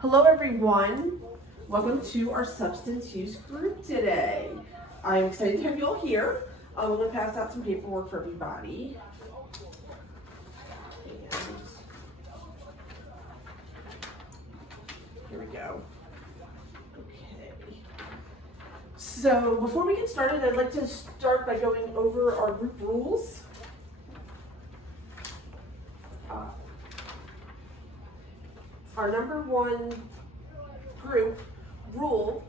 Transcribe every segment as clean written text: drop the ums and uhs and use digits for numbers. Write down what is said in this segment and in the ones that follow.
Hello everyone, welcome to our substance use group today. I'm excited to have you all here. I'm going to pass out some paperwork for everybody. And here we go. Okay. So before we get started, I'd like to start by going over our group rules. Our number one group rule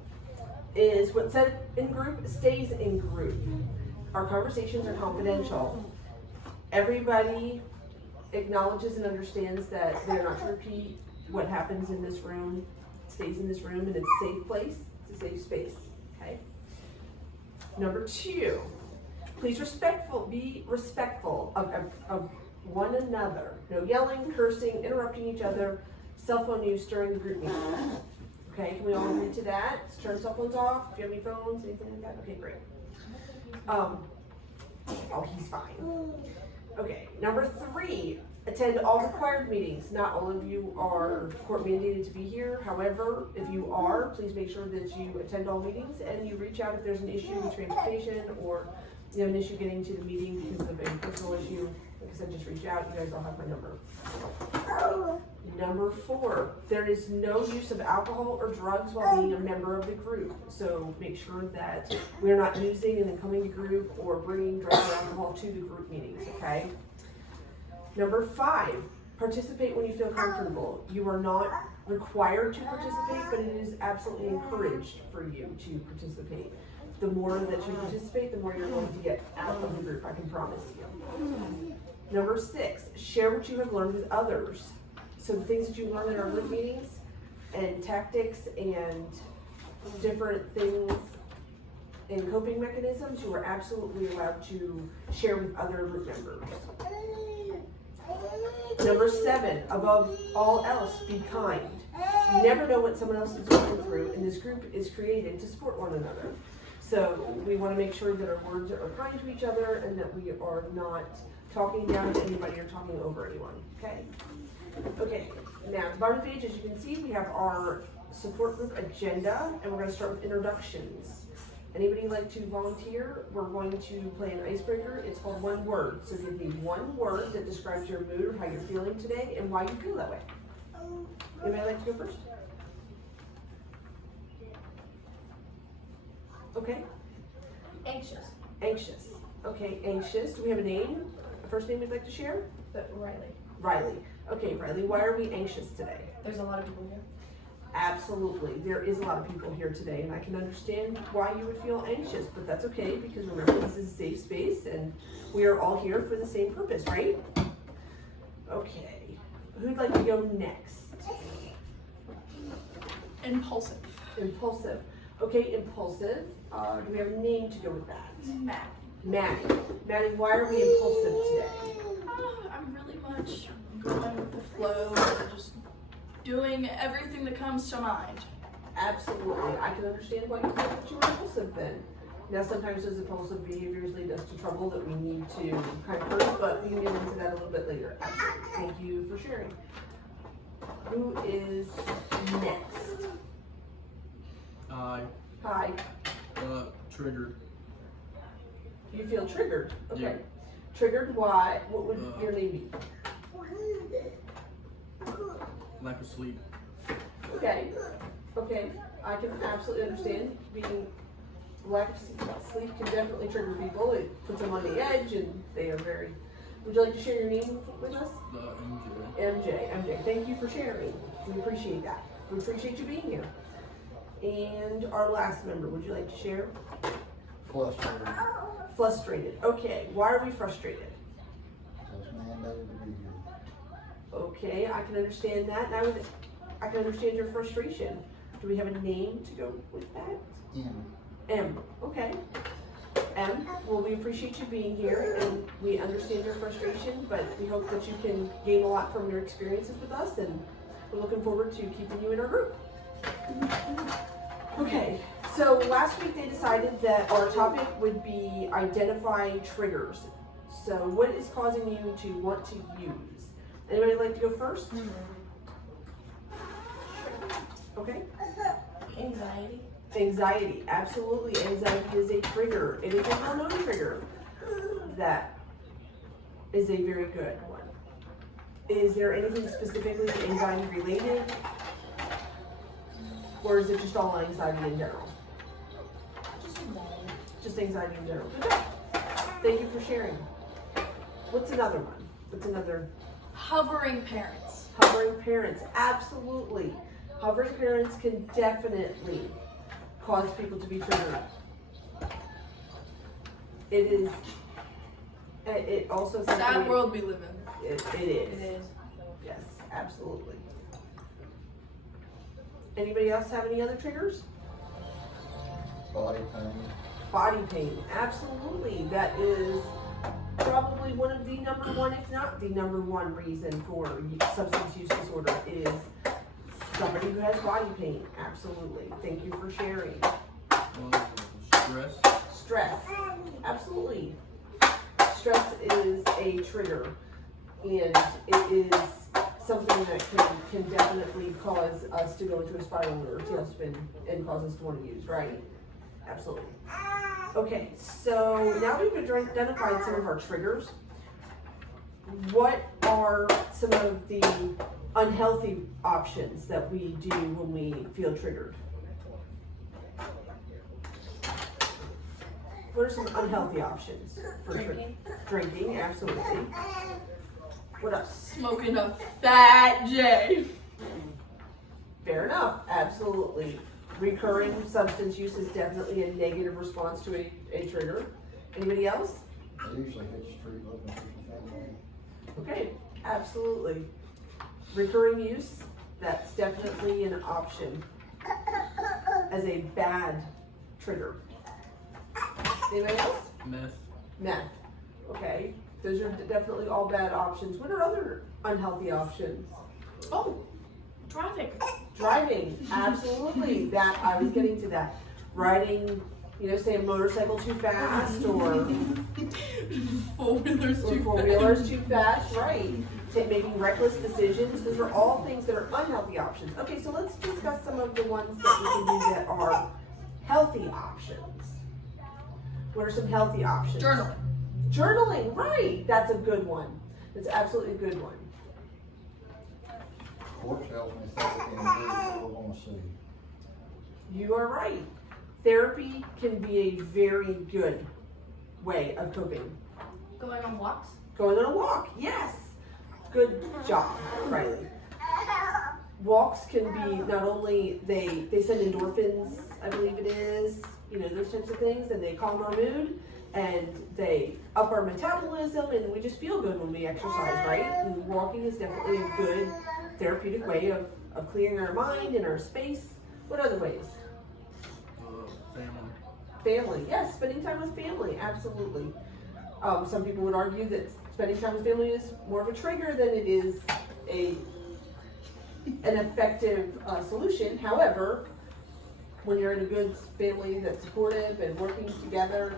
is what's said in group stays in group. Our conversations are confidential. Everybody acknowledges and understands that they're not to repeat what happens in this room, stays in this room, and it's a safe place, it's a safe space, okay? Number two, please be respectful of one another. No yelling, cursing, interrupting each other, cell phone use during the group meeting. Okay, can we all agree to that? Let's turn cell phones off. Do you have any phones, anything like that? Okay, great. Oh, he's fine. Okay, number three, attend all required meetings. Not all of you are court mandated to be here. However, if you are, please make sure that you attend all meetings and you reach out if there's an issue with transportation or you have an issue getting to the meeting because of a personal issue. Like I said, just reach out. You guys all have my number. Number four, there is no use of alcohol or drugs while being a member of the group. So make sure that we're not using and then coming to group or bringing drugs or alcohol to the group meetings, okay? Number five, participate when you feel comfortable. You are not required to participate, but it is absolutely encouraged for you to participate. The more that you participate, the more you're going to get out of the group, I can promise you. Number six, share what you have learned with others. So the things that you learn in our group meetings and tactics and different things and coping mechanisms, you are absolutely allowed to share with other group members. Number seven, above all else, be kind. You never know what someone else is going through, and this group is created to support one another. So we want to make sure that our words are kind to each other and that we are not talking down to anybody or talking over anyone, okay? Okay, now at the bottom of the page, as you can see, we have our support group agenda, and we're going to start with introductions. Anybody like to volunteer? We're going to play an icebreaker. It's called one word. So give me one word that describes your mood or how you're feeling today and why you feel that way. Anybody like to go first? Okay. Anxious. Anxious. Okay, anxious. Do we have a name? A first name we'd like to share? Riley. Riley. Okay, Riley, why are we anxious today? There's a lot of people here. Absolutely. There is a lot of people here today, and I can understand why you would feel anxious, but that's okay because remember, this is a safe space and we are all here for the same purpose, right? Okay. Who'd like to go next? Impulsive. Impulsive. Okay, impulsive. Do we have a name to go with that? Maddie. Maddie, why are we impulsive today? I'm really much going with the flow, just doing everything that comes to mind. Absolutely. I can understand why you feel that you were impulsive then. Now, sometimes those impulsive behaviors lead us to trouble that we need to kind of curb, but we can get into that a little bit later. Absolutely. Thank you for sharing. Who is next? Hi. Hi. Triggered. You feel triggered? Okay. Yeah. Triggered, why? What would your name be? Lack of sleep. Okay. Okay. I can absolutely understand being lack of sleep can definitely trigger people. It puts them on the edge and they are very. Would you like to share your name with us? MJ. Thank you for sharing. We appreciate that. We appreciate you being here. And our last member, would you like to share? Frustrated. Frustrated. Okay. Why are we frustrated? Just mandated to be here. Okay, I can understand that. Now I can understand your frustration. Do we have a name to go with that? M. Okay. M. Well, we appreciate you being here and we understand your frustration, but we hope that you can gain a lot from your experiences with us and we're looking forward to keeping you in our group. Okay, so last week they decided that our topic would be identify triggers. So what is causing you to want to use? Anybody like to go first? Okay? Anxiety. Anxiety, absolutely. Anxiety is a trigger. It is a hormone trigger. That is a very good one. Is there anything specifically anxiety related? Or is it just all anxiety in general? Just anxiety in general. Good job. Thank you for sharing. What's another one? What's another? Hovering parents. Hovering parents, absolutely. Hovering parents can definitely cause people to be triggered. It is. It also. Sad world we live in. It is. It is. Yes, absolutely. Anybody else have any other triggers? Body pain. Body pain, absolutely. That is probably one of the number one, if not the number one reason for substance use disorder is somebody who has body pain. Absolutely. Thank you for sharing. Stress. Stress, absolutely. Stress is a trigger, and it is something that can definitely cause us to go into a spiral or a tailspin and cause us to want to use, right? Absolutely. Okay, so now we've identified some of our triggers. What are some of the unhealthy options that we do when we feel triggered? What are some unhealthy options for Drinking. Drinking, absolutely. What else? Smoking a fat J. Fair enough, absolutely. Recurring substance use is definitely a negative response to a trigger. Anybody else? I usually hit the street looking for something. Okay, absolutely. Recurring use, that's definitely an option as a bad trigger. Anybody else? Meth. Meth. Okay, those are definitely all bad options. What are other unhealthy options? Oh, driving. Driving, absolutely. That I was getting to that. Riding, say a motorcycle too fast or Four-wheelers too four-wheelers too fast, right? Making reckless decisions. Those are all things that are unhealthy options. Okay, so let's discuss some of the ones that we can do that are healthy options. What are some healthy options? Journaling. Journaling, right. That's a good one. That's absolutely a good one. Court tells me therapy and people want to see. You are right. Therapy can be a very good way of coping. Going on walks. Going on a walk, yes. Good job, Riley. Walks can be not only, they send endorphins, I believe it is, those types of things, and they calm our mood, and they up our metabolism, and we just feel good when we exercise, right? And walking is definitely a good therapeutic way of clearing our mind and our space. What other ways? Family. Family, yes, spending time with family, absolutely. Some people would argue that spending time with family is more of a trigger than it is an effective solution. However, when you're in a good family that's supportive and working together,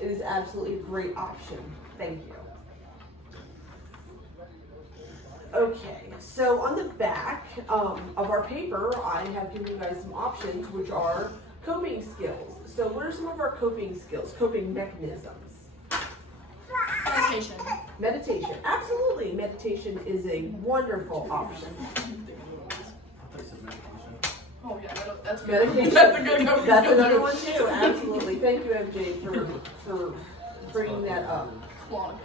it is absolutely a great option. Thank you. Okay, so on the back of our paper, I have given you guys some options, which are coping skills. So what are some of our coping skills, coping mechanisms? Meditation. Meditation, absolutely. Meditation is a wonderful option. Oh yeah, that's good. Meditation. That's a good coping That's skill, another too. one too, absolutely. Thank you, MJ, for bringing that up. Long.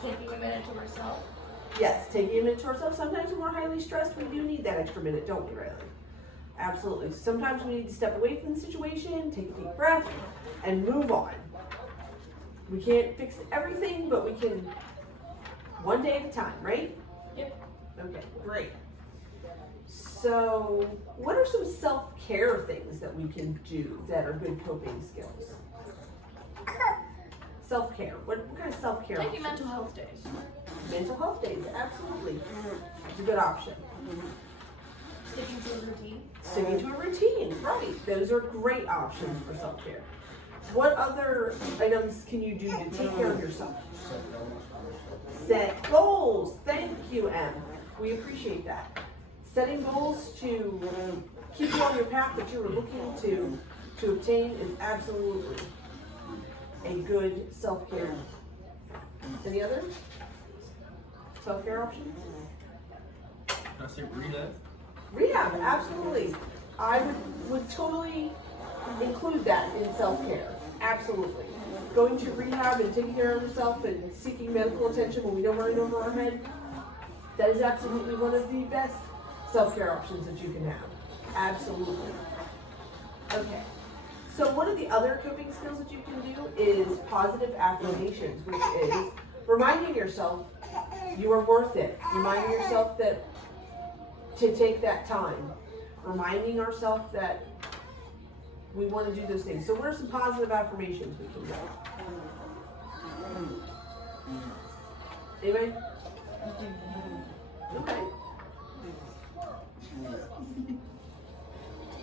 Taking a minute to yourself. Yes, taking a minute to ourselves. Sometimes when we're highly stressed, we do need that extra minute, don't we, Riley? Absolutely. Sometimes we need to step away from the situation, take a deep breath, and move on. We can't fix everything, but we can one day at a time, right? Yep. Okay, great. So, what are some self-care things that we can do that are good coping skills? Self-care. What kind of self-care? Taking options? mental health days. Mental health days, absolutely. It's a good option. Sticking to a routine. Sticking to a routine, right. Those are great options for self-care. What other items can you do to take care of yourself? Set goals. Thank you, Em. We appreciate that. setting goals to keep you on your path that you were looking to obtain is absolutely a good self-care. Any other self-care options? Can I say rehab? Rehab, absolutely. I would totally include that in self-care. Absolutely. Going to rehab and taking care of yourself and seeking medical attention when we don't run it over our head, that is absolutely one of the best self-care options that you can have. Absolutely. Okay. So one of the other coping skills that you can do is positive affirmations, which is reminding yourself you are worth it. Reminding yourself that to take that time. Reminding ourselves that we want to do those things. So what are some positive affirmations we can do? Anybody? Okay.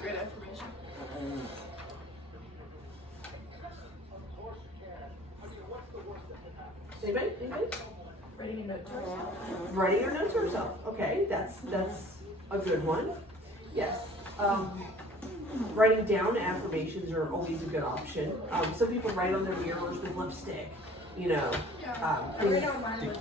Great affirmation. Anybody? Anybody? Writing a note to yourself. Writing your note to yourself. Okay, that's a good one. Yes. Writing down affirmations are always a good option. Some people write on their mirrors with lipstick, you know. Yeah. I write on mine with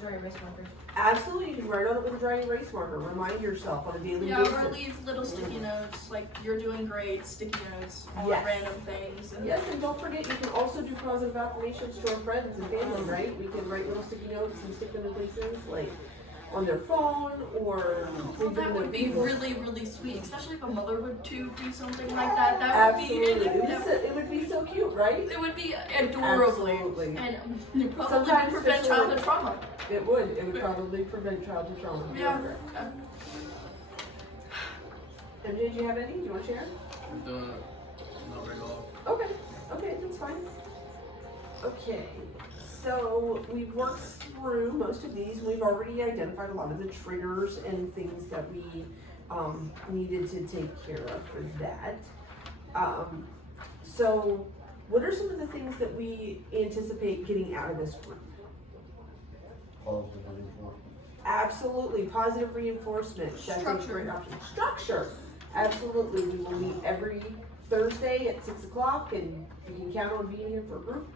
dry erase markers. Absolutely, you can write on it with a dry erase marker. Remind yourself on a daily Yeah, basis. or leave little sticky notes, like you're doing great, sticky notes, on Yes. random things. And Yes, and don't forget, you can also do positive affirmations to our friends and family, right? We can write little sticky notes and stick them in places, like on their phone or Well, leave them that in would their be Bible. really, really sweet, especially if a mother would too do something like that. That would Absolutely. be It would be so cute, right? it would be adorably, Absolutely. and it probably Sometimes would prevent especially- childhood trauma. It would. It would probably prevent childhood trauma. Yeah. And did you have any? Do you want to share? Not right off. Okay. Okay, that's fine. Okay. So we've worked through most of these. We've already identified a lot of the triggers and things that we needed to take care of for that. So what are some of the things that we anticipate getting out of this group? Positive reinforcement. Absolutely, positive reinforcement. That's a Structure. great option. Structure. Absolutely. We will meet every Thursday at 6 o'clock and you can count on being here for a group.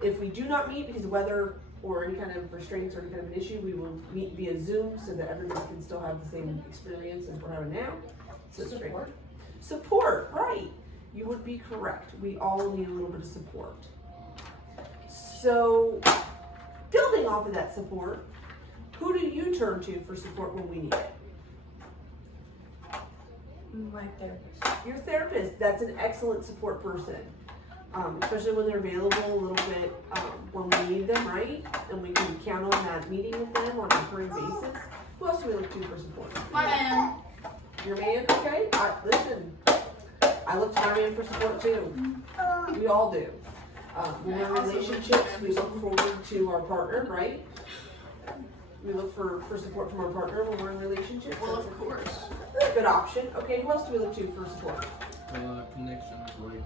If we do not meet because of weather or any kind of restraints or any kind of an issue, we will meet via Zoom so that everybody can still have the same experience as we're having now. So it's great. Support. Support, right. You would be correct. We all need a little bit of support. So, building off of that support, who do you turn to for support when we need it? My therapist. Your therapist. That's an excellent support person. Especially when they're available a little bit when we need them, right? And we can count on that meeting with them on a recurring basis. Who else do we look to for support? My man. Your man, okay? Listen, I look to my man for support too. We all do. When we're in Also look to relationships, my we man for look forward to our partner, right? We look for support from our partner when we're in relationships. Well, of course. That's a good option. Okay, who else do we look to for support? Connections like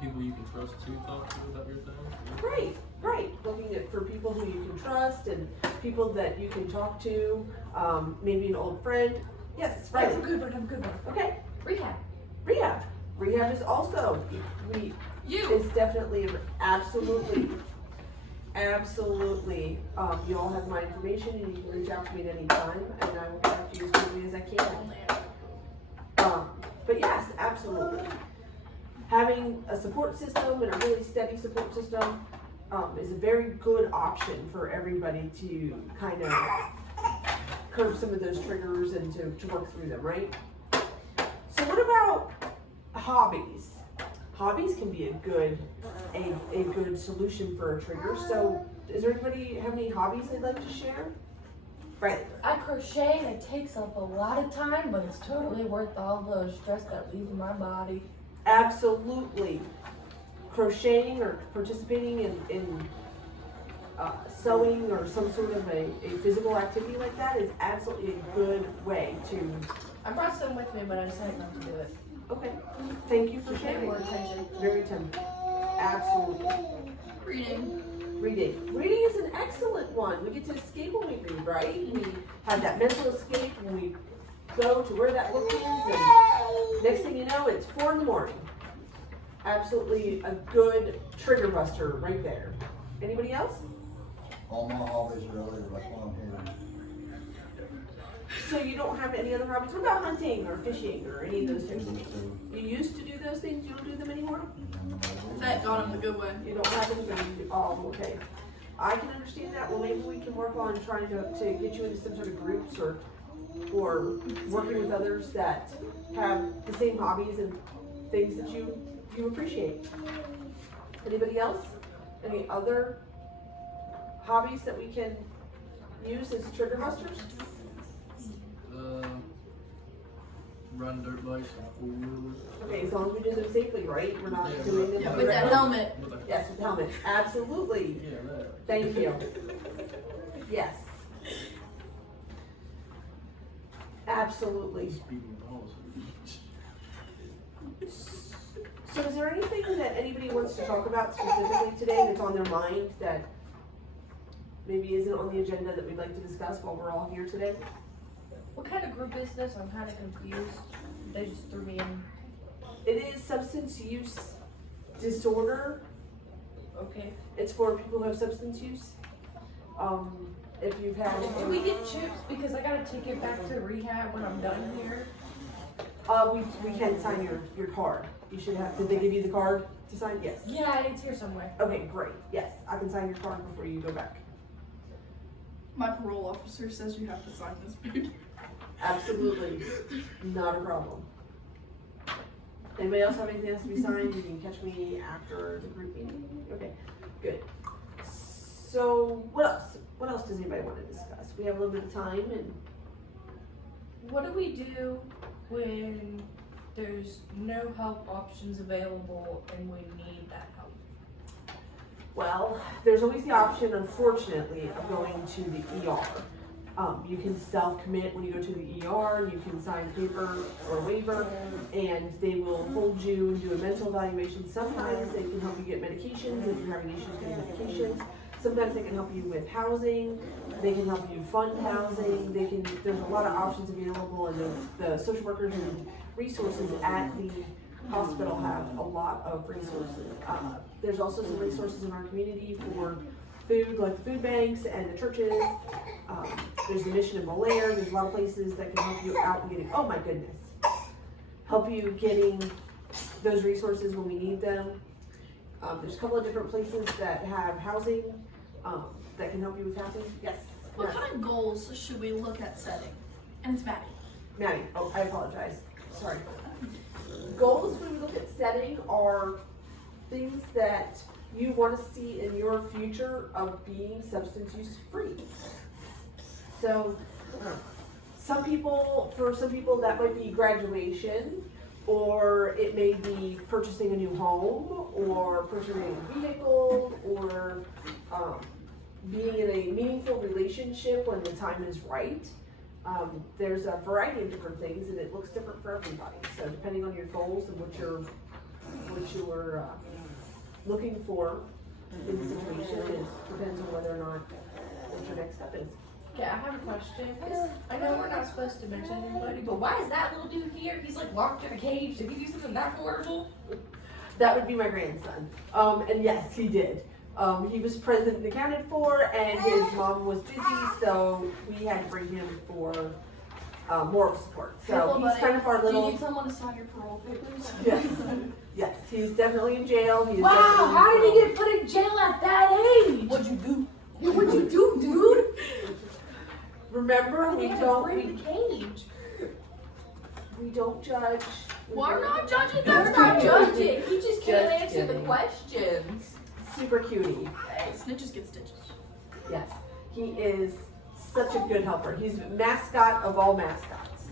people you can trust to talk to about your things. Right, right. Looking at for people who you can trust and people that you can talk to. Maybe an old friend. Yes, I right. have a good one. I have a good one. Okay, Rehab. rehab. Rehab is also You. is definitely absolutely. Absolutely. You all have my information and you can reach out to me at any time and I will connect you as quickly as I can. But yes, absolutely. Having a support system and a really steady support system is a very good option for everybody to kind of curb some of those triggers and to work through them, right? So what about hobbies? Hobbies can be a good solution for a trigger. So does everybody have any hobbies they'd like to share? Right. I crochet and it takes up a lot of time, but it's totally worth all the stress that leaves my body. Absolutely. Crocheting or participating in sewing or some sort of a physical activity like that is absolutely a good way to. I brought some with me, but I decided not to do it. Okay. Thank you for Pay sharing. more attention. Very tempting. Absolutely. Reading. Reading. Reading is an excellent one. We get to escape when we read, right? We have that mental escape when we go to where that book is, and next thing you know, it's 4 in the morning. Absolutely a good trigger buster right there. Anybody else? All my hobbies really, that's why I'm here. So you don't have any other hobbies? What about hunting or fishing or any of those types of things? You used to do those things, you don't do them anymore? That got him the good way. You don't have anybody to do, oh, okay. I can understand that. Well, maybe we can work on trying to get you into some sort of groups or working with others that have the same hobbies and things that you appreciate. Anybody else? Any other hobbies that we can use as trigger busters? Run dirt bikes and 4-wheelers. Okay, as long as we do them safely, right? We're not Yeah, doing them. Yeah, with that helmet. Yes, with the helmet. Absolutely. Yeah, that. Thank you. Yes. Absolutely. Speeding policy. So is there anything that anybody wants to talk about specifically today that's on their mind that maybe isn't on the agenda that we'd like to discuss while we're all here today? What kind of group is this? I'm kind of confused. They just threw me in. It is substance use disorder. Okay. It's for people who have substance use. If you've had, Do we get chips? Because I gotta take it back to rehab when I'm done here. we can sign your card. You should have. Did they give you the card to sign? Yes. Yeah, it's here somewhere. Okay, great. Yes, I can sign your card before you go back. My parole officer says you have to sign this dude. Absolutely, not a problem. Anybody else have anything else to be signed? You can catch me after the group meeting. Okay, good. So what else? What else does anybody want to discuss? We have a little bit of time, and What do we do when there's no help options available and we need that help? well, there's always the option, unfortunately, of going to the ER. You can self-commit when you go to the ER. You can sign a paper or a waiver, and they will hold you and do a mental evaluation. Sometimes they can help you get medications if you're having issues getting medications. Sometimes they can help you with housing. They can help you fund housing. There's a lot of options available, and the social workers and resources at the hospital have a lot of resources. There's also some resources in our community for food, like the food banks and the churches. There's the mission in Belair. There's a lot of places that can help you out getting, oh my goodness, help you getting those resources when we need them. There's a couple of different places that have housing, that can help you with housing. Yes. What Yes. kind of goals should we look at setting? And it's Maddie. Maddie, oh, I apologize. Sorry. Goals when we look at setting are things that you want to see in your future of being substance use free. So, for some people that might be graduation, or it may be purchasing a new home, or purchasing a vehicle, or being in a meaningful relationship when the time is right. There's a variety of different things, and it looks different for everybody. So depending on your goals and what you're looking for in the situation, it depends on whether or not what your next step is. Okay, I have a question. I know we're not supposed to mention anybody, but why is that little dude here? He's like locked in a cage. Did he do something that horrible? That would be my grandson. And yes, he did. He was present and accounted for, and his mom was busy, so we had to bring him for moral support. So he's kind of our Do you little. need someone to sign your parole papers? Yes, yes, he's definitely in jail. He is Wow, definitely how did he in get put in jail at that age? What'd you do? Yeah, what'd you do, dude? Remember, He had to break the cage. we don't judge. We're not judging. We're That's not not judging. He just can't Just answer the kidding. questions. Super cutie. Hey, snitches get stitches. Yes, he is such a good helper. He's mascot of all mascots.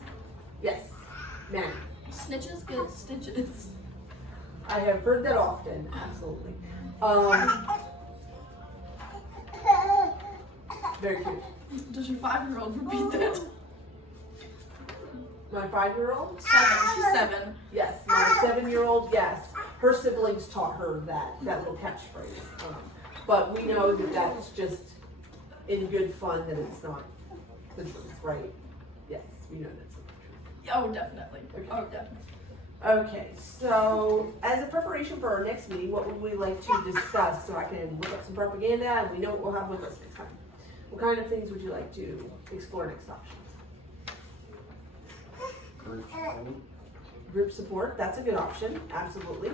Yes, man. Snitches get stitches. I have heard that often. Absolutely. Very cute. Does your 5-year-old repeat that? My 5-year-old? 7. She's 7. Yes. My 7-year-old? Yes. Her siblings taught her that little catchphrase. But we know that that's just in good fun, that it's not the truth, right? Yes, we know that's not the truth. Oh, definitely. Okay. Oh, definitely. Okay, so as a preparation for our next meeting, what would we like to discuss so I can look up some propaganda and we know what we'll have with us next time? What kind of things would you like to explore next options? Group support, that's a good option, absolutely.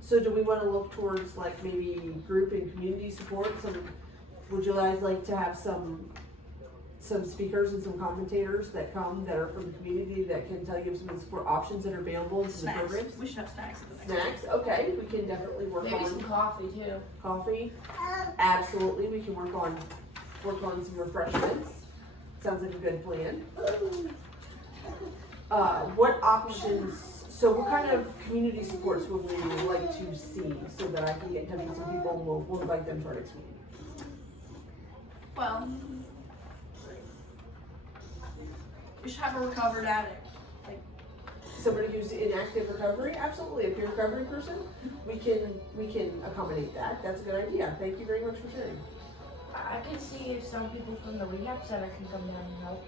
So do we want to look towards like maybe group and community support? Would you guys like to have some speakers and some commentators that come that are from the community that can tell you some of the support options that are available in the Snacks. programs? We should have snacks at the next Snacks, okay, we can definitely work Maybe some on coffee too. coffee. Absolutely, we can work on some refreshments. Sounds like a good plan. What options, so what kind of community supports would we like to see so that I can get in touch with some people and we'll invite them to our next meeting? Well, we should have a recovered addict. Somebody who's in active recovery, absolutely, a peer recovery person, we can accommodate that. That's a good idea. Thank you very much for sharing. I can see if some people from the rehab center can come down and help.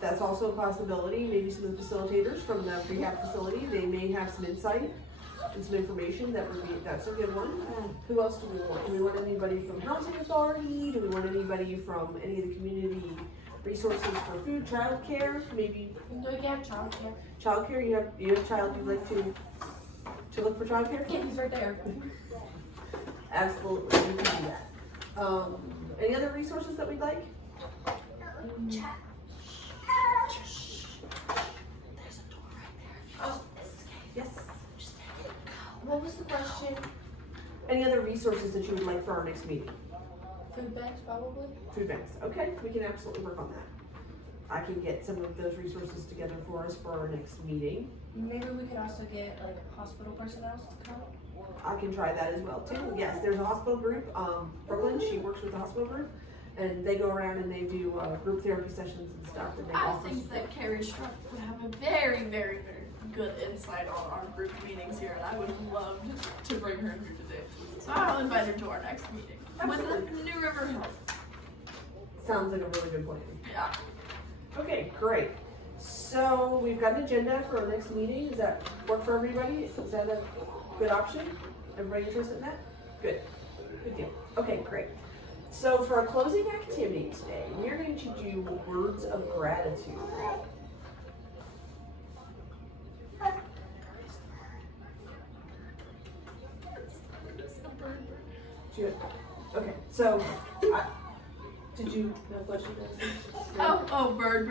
That's also a possibility. Maybe some of the facilitators from the rehab facility, they may have some insight and some information that's a good one. Who else do we want? Do we want anybody from housing authority? Do we want anybody from any of the community resources for food, childcare? Maybe Do we have childcare? childcare. You have a child you'd like to look for childcare? Yeah, he's right there. Absolutely, we can do that. Any other resources that we'd like? Oh, Yes. what was the question? Any other resources that you would like for our next meeting? Food bags, probably. Food banks. Okay, we can absolutely work on that. I can get some of those resources together for us for our next meeting. Maybe we could also get like hospital personnel to come. I can try that as well too. Yes, there's a hospital group, Brooklyn, she works with the hospital group, and they go around and they do group therapy sessions and stuff that they I offer. think that Carrie Struck would have a very, very, very good insight on our group meetings here, and I would love to bring her in here today. So I'll invite her to our next meeting with the New River Health. Sounds like a really good plan. Yeah. Okay, great. So we've got an agenda for our next meeting. Does that work for everybody? Is that a good option? Everybody interested in that? Good. Good deal. Okay, great. So for our closing activity today, we're going to do words of gratitude. Okay, so did you know what you guys? Oh, bird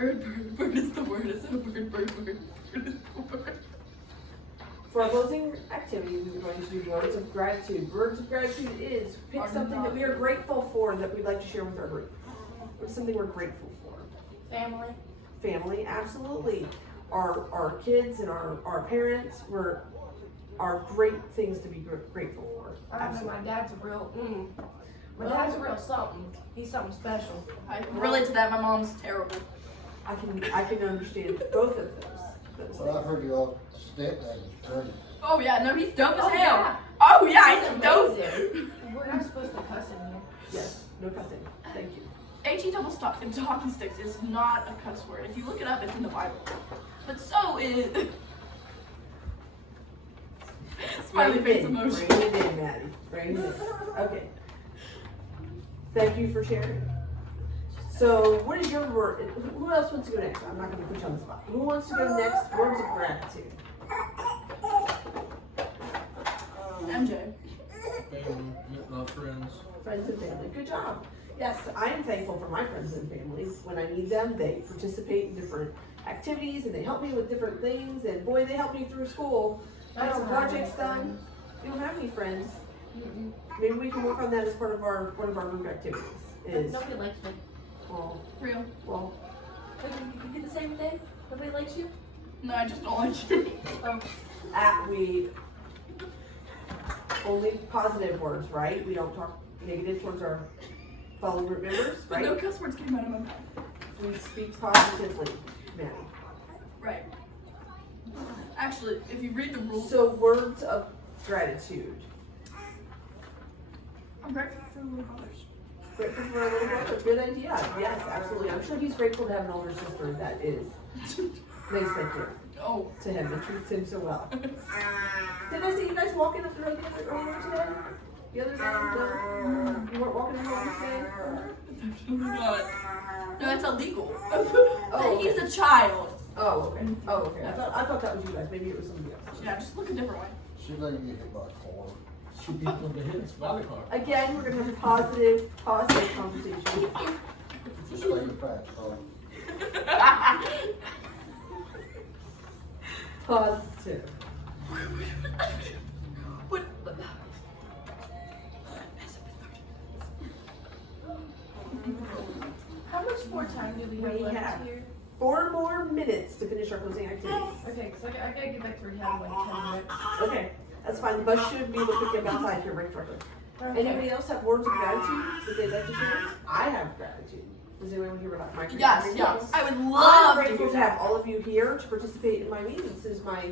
is the word. Is it a bird is the word. For our closing activity, we were going to do words of gratitude. Words of gratitude is pick something that we are grateful for that we'd like to share with our group. What's something we're grateful for? Family. Family, absolutely. Our kids and our parents are great things to be grateful for. I don't know, my dad's a real, my dad's a real something. He's something special. I can relate to that. My mom's terrible. I can understand both of those Well, I things. heard your stepdad was pretty. Oh yeah, no, he's dope as Oh, hell. yeah. Oh yeah, he's dope. Amazing. We're not supposed to cuss in here. Yes, no cussing. Thank you. HE double stock and talking sticks is not a cuss word. If you look it up, it's in the Bible. But so is smiley face emoji. Bring it in, Maddie. Bring it in. Okay. Thank you for sharing. So, what is your word? Who else wants to go next? I'm not going to put you on the spot. Who wants to go next? Words of gratitude. MJ. Family, friends. Friends and family. Good job. Yes, I am thankful for my friends and family. When I need them, they participate in different activities and they help me with different things. And boy, they help me through school. Get some projects done. You don't have any friends. Maybe we can work on that as part of one of our group activities. Is Nobody likes me. Real. well, You do the same thing? Nobody likes you? No, I just don't like you. Oh, we only positive words, right? We don't talk negative towards our fellow group members, But no right? cuss words came out of my mouth. We speak positively, Maddie. Right. I Actually, if you read the rules, So words of gratitude. I'm grateful for little brothers. Grateful for a little brother. Good idea. Yes, absolutely. I'm sure he's grateful to have an older sister that is nice like you Oh. to him and treats him so well. Did I see you guys walking up the road earlier today? The other day? No? You weren't walking the road today? No, that's illegal. Oh, He's a child. Oh, okay. Oh, okay. I thought that was you guys. Maybe it was somebody else. Yeah, just look a different way. She let you get hit by a car. Should be able to hit us by the car. Again, we're gonna have a positive conversation. Just like a fast car. Positive. What? How much more time do we have We left have- here? 4 more minutes to finish our closing activities. Okay, because I gotta get back to rehab in like 10 minutes. Okay, that's fine. The bus should be able to pick up outside here right shortly. Anybody else have words of gratitude that they'd like to share? I have gratitude. Does anyone want to hear about my gratitude? Yes, yes. I would I'm love to grateful hear to have that. all of you here to participate in my meeting. This is my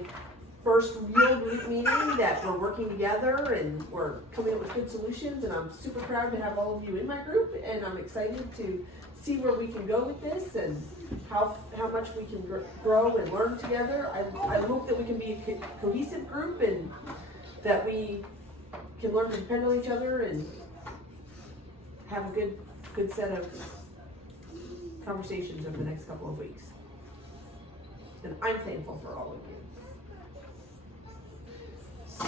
first real group meeting that we're working together and we're coming up with good solutions, and I'm super proud to have all of you in my group, and I'm excited to see where we can go with this and how much we can grow and learn together. I hope that we can be a cohesive group and that we can learn to depend on each other and have a good set of conversations over the next couple of weeks. And I'm thankful for all of you.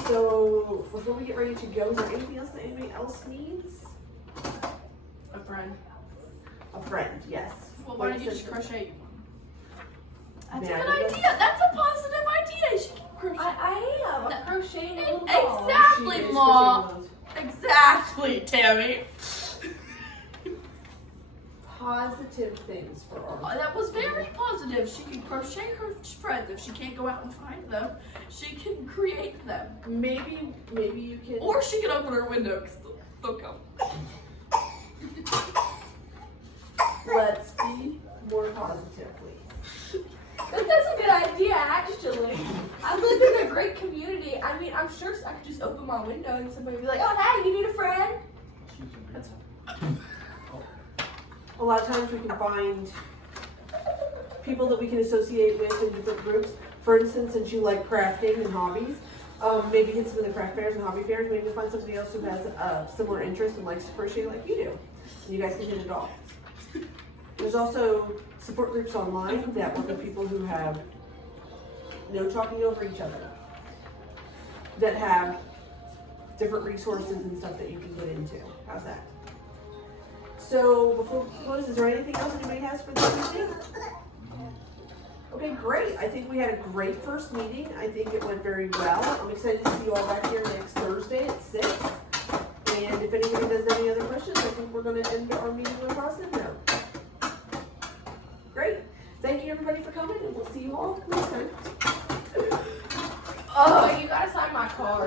So before we get ready to go, is there anything else that anybody else needs? A friend. A friend, yes. Well, why don't you just crochet one? That's Yeah, a good idea. That's a positive idea. She can crochet. I am a crocheting little doll. Exactly, She is Mom. crocheting those. Exactly, Tammy. Positive things for our. That was very positive. She can crochet her friends. If she can't go out and find them, she can create them. Maybe you can. Or she can open her window because they'll come. Let's be more positive, please. That's a good idea, actually. I live in a great community. I mean, I'm sure I could just open my window and somebody would be like, "Oh, hey, you need a friend?" That's A lot of times we can find people that we can associate with in different groups. For instance, since you like crafting and hobbies, maybe hit some of the craft fairs and hobby fairs. Maybe find somebody else who has a similar interest and likes to crochet like you do. And you guys can hit it off. There's also support groups online that work with people who have no talking over each other, that have different resources and stuff that you can get into. How's that? So before we close, is there anything else anybody has for this meeting? Okay, great. I think we had a great first meeting. I think it went very well. I'm excited to see you all back here next Thursday at 6. And if anybody does any other questions, I think we're going to end our meeting on a positive note. Great. Thank you everybody for coming, and we'll see you all next time. Oh, you gotta sign my card.